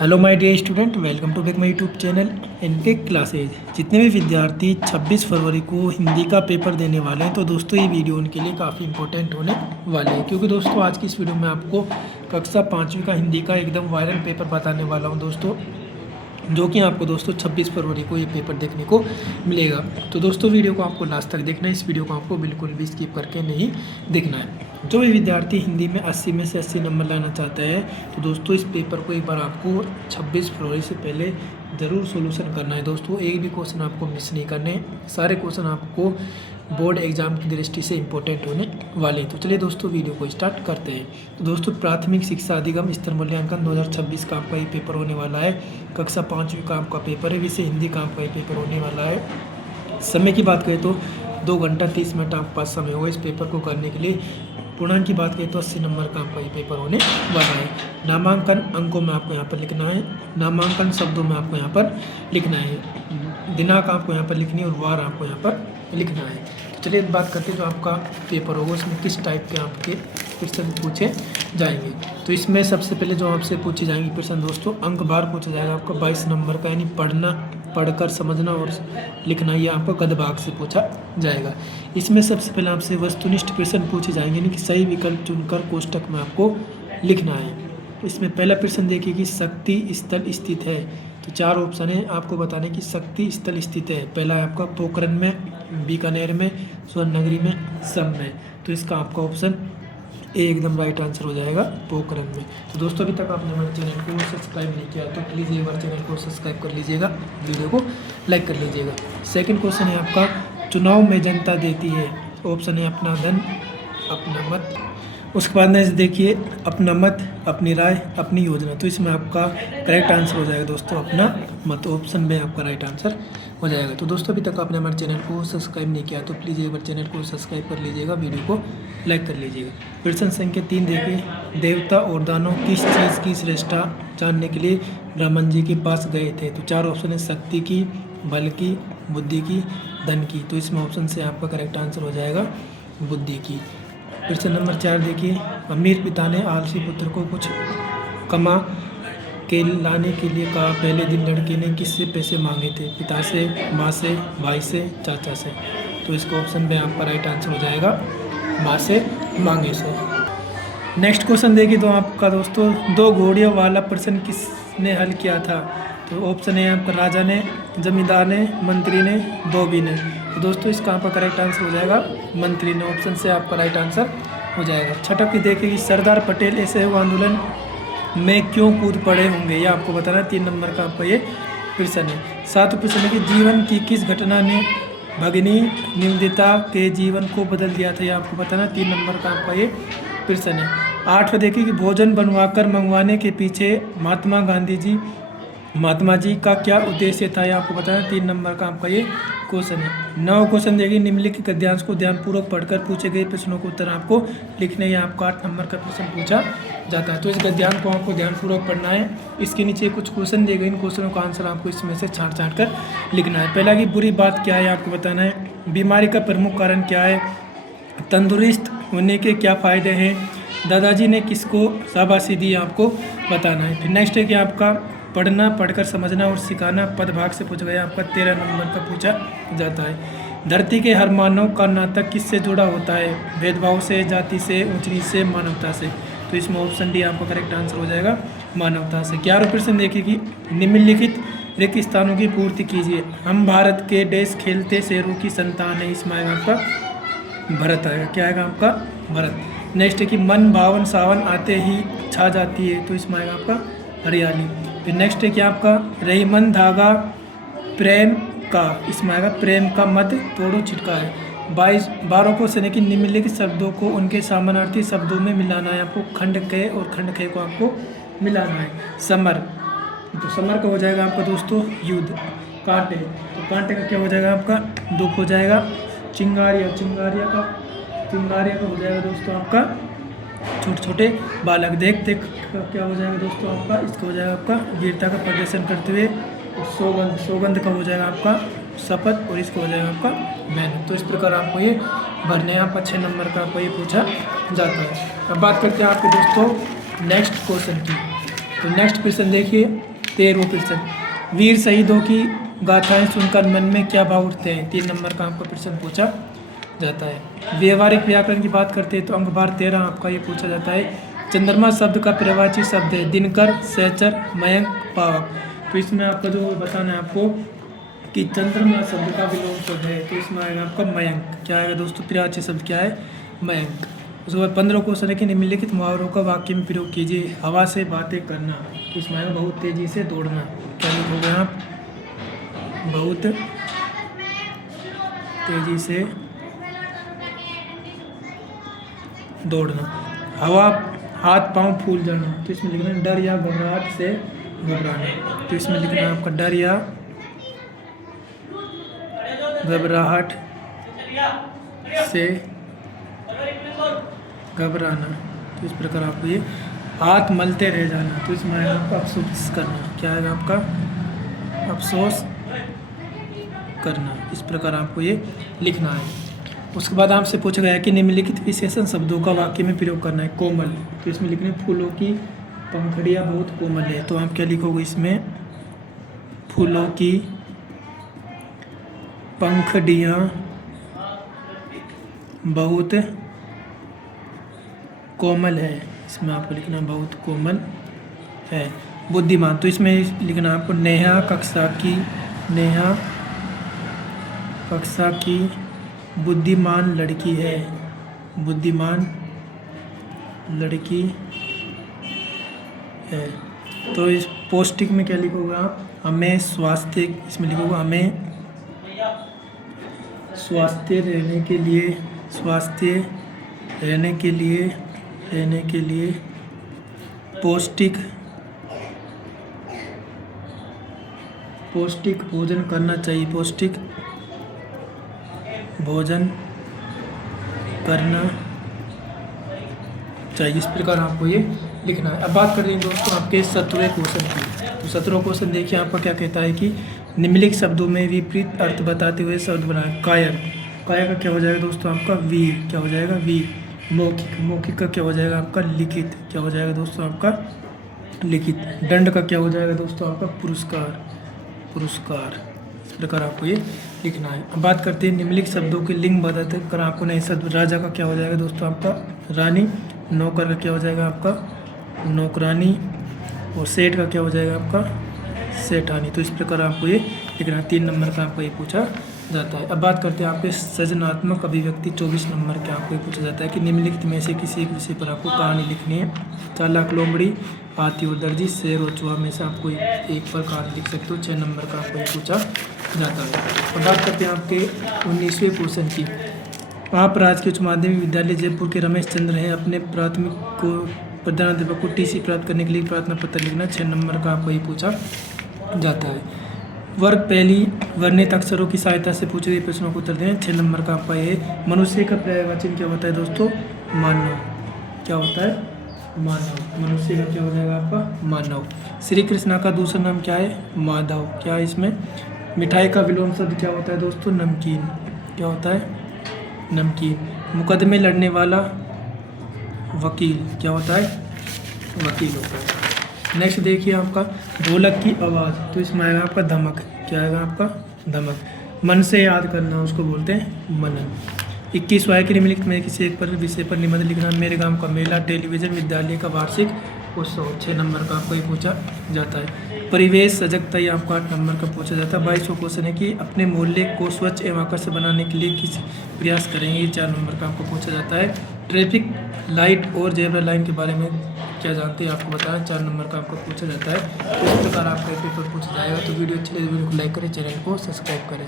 Hello my dear student, welcome to back my YouTube channel NK classes. जितने भी विद्यार्थी 26 फरवरी को हिंदी का पेपर देने वाले हैं तो दोस्तों ये वीडियो उनके लिए काफ़ी इंपॉर्टेंट होने वाले हैं, क्योंकि दोस्तों आज की इस वीडियो में आपको कक्षा 5वीं का हिंदी का एकदम वायरल पेपर बताने वाला हूँ दोस्तों, जो कि आपको दोस्तों 26 फरवरी को ये पेपर देखने को मिलेगा। तो दोस्तों वीडियो को आपको लास्ट तक देखना है, इस वीडियो को आपको बिल्कुल भी स्किप करके नहीं देखना है। जो भी विद्यार्थी हिंदी में 80 में से 80 नंबर लाना चाहते हैं तो दोस्तों इस पेपर को एक बार आपको 26 फरवरी से पहले ज़रूर सोल्यूशन करना है दोस्तों। एक भी क्वेश्चन आपको मिस नहीं करने, सारे क्वेश्चन आपको बोर्ड एग्जाम की दृष्टि से इंपॉर्टेंट होने वाले हैं। तो चलिए दोस्तों वीडियो को स्टार्ट करते हैं। तो दोस्तों प्राथमिक शिक्षा अधिगम स्तर मूल्यांकन 2026 का आपका ये पेपर होने वाला है। कक्षा 5वीं का आपका पेपर है, विषय हिंदी का आपका ये पेपर होने वाला है। समय की बात करें तो 2 घंटा 30 मिनट आपके पास समय होगा इस पेपर को करने के लिए। पूर्णांक की बात करें तो 80 नंबर का आपका ये पेपर होने वाला है। नामांकन अंकों में आपको यहाँ पर लिखना है, नामांकन शब्दों में आपको यहाँ पर लिखना है, दिनांक आपको यहाँ पर लिखनी है और वार आपको यहाँ पर लिखना है। तो चलिए बात करते हैं जो आपका पेपर होगा उसमें किस टाइप के आपके प्रश्न पूछे जाएंगे। तो इसमें सबसे पहले जो आपसे पूछे जाएंगे प्रश्न दोस्तों, अंक बार पूछा जाएगा आपका 22 नंबर का, यानी पढ़कर समझना और लिखना, ये आपको गद्य भाग से पूछा जाएगा। इसमें सबसे पहले आपसे वस्तुनिष्ठ प्रश्न पूछे जाएंगे, यानी कि सही विकल्प चुनकर कोष्टक में आपको लिखना है। इसमें पहला प्रश्न देखिए कि शक्ति स्थल स्थित है, तो 4 ऑप्शन है आपको बताने की शक्ति स्थल स्थित है। पहला है आपका पोखरण में, बीकानेर में, स्वर्णनगरी में, सम में। तो इसका आपका ऑप्शन ए एकदम राइट आंसर हो जाएगा, पोखरण में। तो दोस्तों अभी तक आपने हमारे चैनल को सब्सक्राइब नहीं किया तो प्लीज़ एक बार चैनल को सब्सक्राइब कर लीजिएगा, वीडियो को लाइक कर लीजिएगा। सेकंड क्वेश्चन है आपका चुनाव में जनता देती है, ऑप्शन है अपना धन, अपना मत। उसके बाद नेक्स्ट देखिए अपना मत, अपनी राय, अपनी योजना। तो इसमें आपका करेक्ट आंसर हो जाएगा दोस्तों अपना मत, ऑप्शन में आपका राइट आंसर हो जाएगा। तो दोस्तों अभी तक आपने हमारे चैनल को सब्सक्राइब नहीं किया तो प्लीज़ एक बार चैनल को सब्सक्राइब कर लीजिएगा, वीडियो को लाइक कर लीजिएगा। प्रश्न संख्या 3 देखिए, देवता और दानव किस चीज़ की श्रेष्ठता जानने के लिए ब्रह्मन जी के पास गए थे। तो 4 ऑप्शन है शक्ति की, बल की, बुद्धि की, धन की। तो इसमें ऑप्शन से आपका करेक्ट आंसर हो जाएगा बुद्धि की। प्रश्न नंबर 4 देखिए, अमीर पिता ने आलसी पुत्र को कुछ कमा के लाने के लिए कहा। पहले दिन लड़के ने किससे पैसे मांगे थे, पिता से, माँ से, भाई से, चाचा से। तो इसका ऑप्शन में आपका राइट आंसर हो जाएगा माँ से मांगे से। नेक्स्ट क्वेश्चन देखिए तो आपका दोस्तों 2 घोड़ियों वाला प्रश्न किसने हल किया था। तो ऑप्शन है आपका राजा ने, जमींदार ने, मंत्री ने, धोबी ने। तो दोस्तों इसका आपका करेक्ट आंसर हो जाएगा मंत्री ने, ऑप्शन से आपका राइट आंसर हो जाएगा। छठा की देखिए कि सरदार पटेल असहयोग आंदोलन में क्यों कूद पड़े होंगे, यह आपको बताना 3 नंबर का आपका ये प्रश्न है। 7वां प्रश्न है कि जीवन की किस घटना ने भगिनी निवेदिता के जीवन को बदल दिया था, यह आपको बताना 3 नंबर का आपका ये प्रश्न है। 8वां देखिए कि भोजन बनवाकर मंगवाने के पीछे महात्मा जी का क्या उद्देश्य था, यह आपको बताना 3 नंबर का आपका ये क्वेश्चन है। 9वां क्वेश्चन देखिए निम्नलिखित गद्यांश को ध्यानपूर्वक पढ़कर पूछे गए प्रश्नों को उत्तर आपको लिखने, या आपका 8 नंबर का प्रश्न पूछा जाता है। तो इस गद्यांश को आपको ध्यानपूर्वक पढ़ना है। इसके नीचे कुछ क्वेश्चन दिए गए, इन क्वेश्चनों का आंसर आपको इसमें से छांट कर लिखना है। पहला कि बुरी बात क्या है आपको बताना है, बीमारी का प्रमुख कारण क्या है, तंदुरुस्त होने के क्या फ़ायदे हैं, दादाजी ने किसको शाबाशी दी आपको बताना है। फिर नेक्स्ट है कि आपका पढ़ना, पढ़कर समझना और सिखाना पदभाग से पूछा गया, आपका 13 नंबर का पूछा जाता है। धरती के हर मानव का नाता किससे जुड़ा होता है, भेदभाव से, जाति से, ऊंच नीच से, मानवता से। तो इसमें ऑप्शन डी आपका करेक्ट आंसर हो जाएगा मानवता से। 11वां प्रश्न देखिए कि निम्नलिखित रिक्त स्थानों की पूर्ति कीजिए। हम भारत के देश खेलते शेरों की संतान है, इसमें आएगा आपका भरत आएगा, क्या आएगा आपका भरत। नेक्स्ट है कि मन भावन सावन आते ही छा जाती है, तो इसमें आएगा आपका हरियाली। फिर नेक्स्ट है कि आपका रहीमन धागा प्रेम का, इसमें आएगा प्रेम का मत तोड़ो छिटका है। 12वां क्वेश्चन है कि निम्नलिखित शब्दों को उनके समानार्थी शब्दों में मिलाना है, आपको खंड क और खंड ख को आपको मिलाना है। समर, तो समर का हो जाएगा आपका दोस्तों युद्ध। कांटे, तो कांटे का क्या हो जाएगा आपका दुख हो जाएगा। चिंगारिया, चिंगारिया का हो जाएगा दोस्तों आपका छोटे छोटे बालक। देख का क्या हो जाएगा दोस्तों आपका, इसका हो जाएगा आपका वीरता का प्रदर्शन करते हुए। सौगंध, सौगंध का हो जाएगा आपका शपथ, और इसका हो जाएगा आपका मेहनत। तो इस प्रकार आपको ये भरने हैं, आपका 6 नंबर का आपको ये पूछा जाता है। अब बात करते हैं आपके दोस्तों नेक्स्ट क्वेश्चन की। तो नेक्स्ट क्वेश्चन देखिए 13वां क्वेश्चन, वीर शहीदों की गाथाएं सुनकर मन में क्या भाव उठते हैं। 3 नंबर का आपका प्रश्न पूछा जाता है। व्यवहारिक व्याकरण की बात करते हैं तो अंक भार 13 आपका ये पूछा जाता है। चंद्रमा शब्द का प्रवाची शब्द है दिनकर, सहचर, मयंक, पावक। तो इसमें आपका जो बताना है आपको कि चंद्रमा शब्द का विलोम शब्द है, तो इसमें आएगा आपका मयंक। क्या आएगा दोस्तों, प्रवाची शब्द क्या है, मयंक। उसके बाद 15 क्वेश्चन है कि निम्नलिखित मुहावरों का वाक्य में प्रयोग कीजिए। हवा से बातें करना, तो इसमें आएगा बहुत तेजी से दौड़ना। क्या लिखोगे आप, बहुत तेजी से दौड़ना। हवा, हाथ पांव फूल जाना, तो इसमें लिखना है डर या घबराहट से घबराना। तो इसमें लिखना है आपका डर या घबराहट से घबराना। तो इस प्रकार आपको ये हाथ मलते रह जाना, तो इसमें आएगा आपका अफसोस करना। क्या आएगा आपका, अफसोस करना। इस प्रकार आपको ये लिखना है। उसके बाद आपसे पूछा गया कि निम्नलिखित विशेषण शब्दों का वाक्य में प्रयोग करना है। कोमल, तो इसमें लिखना है फूलों की पंखुड़ियाँ बहुत कोमल है। तो आप क्या लिखोगे इसमें, फूलों की पंखुड़ियाँ बहुत कोमल है। इसमें आपको लिखना बहुत कोमल है। बुद्धिमान, तो इसमें लिखना आपको नेहा कक्षा की बुद्धिमान लड़की है। बुद्धिमान लड़की है। तो इस पौष्टिक में क्या लिखोगे आप, हमें स्वास्थ्य, इसमें लिखोगे हमें स्वास्थ्य रहने के लिए पौष्टिक भोजन करना चाहिए। पौष्टिक भोजन करना चाहिए। इस प्रकार आपको ये लिखना है। अब बात करते हैं दोस्तों आपके 17वें क्वेश्चन की। तो 17वां क्वेश्चन देखिए आपका क्या कहता है कि निम्नलिखित शब्दों में विपरीत अर्थ बताते हुए शब्द बनाएं। कायर, कायर का क्या हो जाएगा दोस्तों आपका वीर। क्या हो जाएगा, वीर। मौखिक, मौखिक का क्या हो जाएगा आपका लिखित। क्या हो जाएगा दोस्तों आपका लिखित। दंड का क्या हो जाएगा दोस्तों आपका पुरस्कार, पुरस्कार। इस प्रकार आपको ये लिखना है। अब बात करते हैं निम्नलिखित शब्दों के लिंग बताते कर आपको नए शब्द। राजा का क्या हो जाएगा दोस्तों आपका रानी। नौकर का क्या हो जाएगा आपका नौकरानी। और सेठ का क्या हो जाएगा आपका सेठानी। तो इस प्रकार आपको ये लिखना है। 3 नंबर का आपको ये पूछा जाता है। अब बात करते हैं आपके सृजनात्मक अभिव्यक्ति। 24 नंबर के आपको ये पूछा जाता है कि निम्नलिखित में से किसी एक विषय पर आपको कहानी लिखनी है। चालाक लोमड़ी, हाथी और दर्जी, शेर और चूहा में से आपको एक पर कहानी लिख सकते हो। 6 नंबर का आपको ये पूछा जाता है। और बात करते हैं आपके 19वें क्वेश्चन की। आप राजकीय उच्च माध्यमिक विद्यालय जयपुर के रमेश चंद्र हैं। अपने प्राथमिक को प्रधानाध्यापक को टीसी प्राप्त करने के लिए प्रार्थना पत्र लिखना। 6 नंबर का आपको ये पूछा जाता है। वर्ग पहली वर्णित अक्षरों की सहायता से पूछे गए प्रश्नों को उत्तर दें। 6 नंबर का आपका ये मनुष्य का पर्यायवाची क्या होता है दोस्तों, मानव। क्या होता है, मानव। मनुष्य का क्या हो जाएगा आपका मानव। श्री कृष्णा का दूसरा नाम क्या है, माधव। क्या है इसमें, मिठाई का विलोम शब्द क्या होता है दोस्तों, नमकीन। क्या होता है, नमकीन। मुकदमे लड़ने वाला वकील क्या होता है, वकील होता है। नेक्स्ट देखिए आपका ढोलक की आवाज़, तो इसमें आएगा आपका धमक। क्या आएगा आपका, धमक। मन से याद करना उसको बोलते हैं मनन। 21वां के निम्नलिखित में किसी एक पर विषय पर निबंध लिखना। मेरे गांव का मेला, टेलीविज़न, विद्यालय का वार्षिक उत्सव। 6 नंबर का आपको ये पूछा जाता है। परिवेश सजगता ये आपको 8 नंबर का पूछा जाता है। 22वां क्वेश्चन है कि अपने मोहल्ले को स्वच्छ एवं आकर्षक बनाने के लिए किस प्रयास करेंगे। 4 नंबर का आपको पूछा जाता है। ट्रैफिक लाइट और जेब्रा लाइन के बारे में क्या जानते हैं आपको बताया। 4 नंबर का आपको पूछा जाता है। इस प्रकार आपका पेपर पूछा जाएगा। तो वीडियो अच्छी लगी वीडियो को लाइक करें, चैनल को सब्सक्राइब करें।